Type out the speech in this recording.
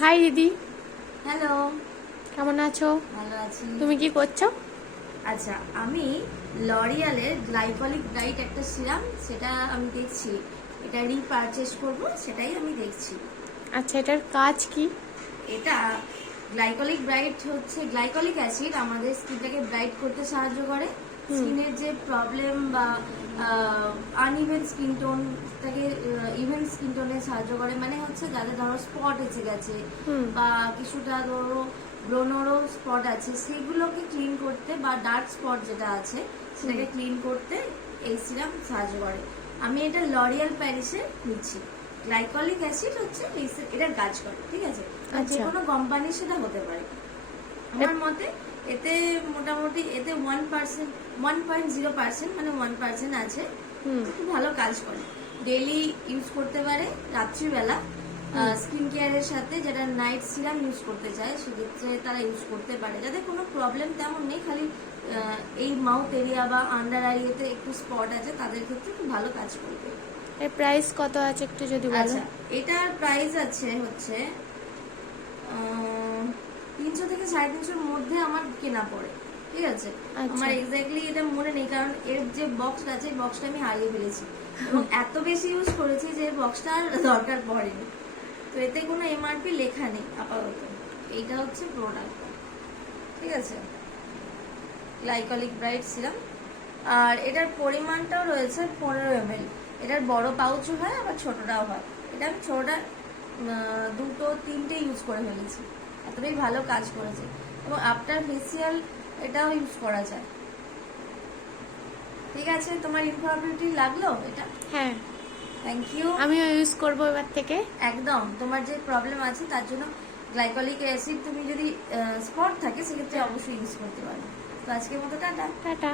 High দিদি, hello. কেমন আছো? ভালো আছি। তুমি কি করছো? আচ্ছা, আমি লরিয়ালের গ্লাইকলিক ব্রাইট একটা সিরাম, সেটা আমি দেখছি, এটা রিপারচেজ করব, সেটাই আমি দেখছি। আচ্ছা, এটার কাজ কি? এটা গ্লাইকলিক ব্রাইট হচ্ছে গ্লাইকলিক অ্যাসিড, আমাদের স্কিনটাকে ব্রাইট করতে সাহায্য করে। স্কিনের যে প্রবলেম বা আনইভেন স্কিন টোন তাকে ইভেন স্কিন টোনে সাহায্য করে। মানে হচ্ছে যাদের ধরো স্পট এসে গেছে বা কিছুটা ধরো ব্রোনোরও স্পট আছে, সেগুলোকে ক্লিন করতে বা ডার্ক স্পট যেটা আছে সেটাকে ক্লিন করতে এই সিরাম সাহায্য করে। আমি এটা লরিয়াল প্যারিসে নিচ্ছি। গ্লাইকলিক অ্যাসিড হচ্ছে এটার কাজ করে, ঠিক আছে? যে কোনো কোম্পানি সেটা হতে পারে। আমার মতে এতে মোটামুটি এতে 1.0% মানে 1% আছে, খুব ভালো কাজ করে। ডেইলি ইউজ করতে পারে, রাত্রিবেলা স্কিন কেয়ারের সাথে যারা নাইট সিরাম ইউজ করতে চায় সেক্ষেত্রে তারা ইউজ করতে পারে। যাদের কোনো প্রবলেম তেমন নেই, খালি এই মাউথ এরিয়া বা আন্ডার আইতে একটু স্পট আছে, তাদের ক্ষেত্রে খুব ভালো কাজ করবে। এর প্রাইস কত আছে একটু যদি বলো। আচ্ছা, এটার প্রাইস আছে হচ্ছে 300 থেকে 350-এর মধ্যে আমার কেনা পড়ে, ঠিক আছে? আমার এক্স্যাক্টলি এটা মনে নেই, কারণ এর যে বক্সটা আছে বক্সটা আমি হারিয়ে ফেলেছি এবং এত বেশি ইউজ করেছি যে বক্সটা আর দরকার পড়েনি। তো এতে কোনো এমআরপি লেখা নেই আপাতত। এইটা হচ্ছে প্রোডাক্ট, ঠিক আছে? Glycolic bright serum. আর এটার পরিমাণটাও রয়েছে 15 ml। এটার বড় পাউচও হয় আবার ছোটটাও হয়। এটা আমি ছোটটা দুটো তিনটে ইউজ করে ফেলেছি, এতটাই ভালো কাজ করেছে। এবং আফটার ফেসিয়াল এটাও ইউজ করা যায়। ঠিক আছে, তোমার ইনফরমেটিভ লাগলো এটা? হ্যাঁ, থ্যাংক ইউ। আমিও ইউজ করবো এবার থেকে। একদম, তোমার যে প্রবলেম আছে তার জন্য গ্লাইকলিক অ্যাসিড তুমি যদি স্পট থাকে সেক্ষেত্রে অবশ্যই ইউজ করতে পারো। তো আজকের মতো টাটা। টাটা।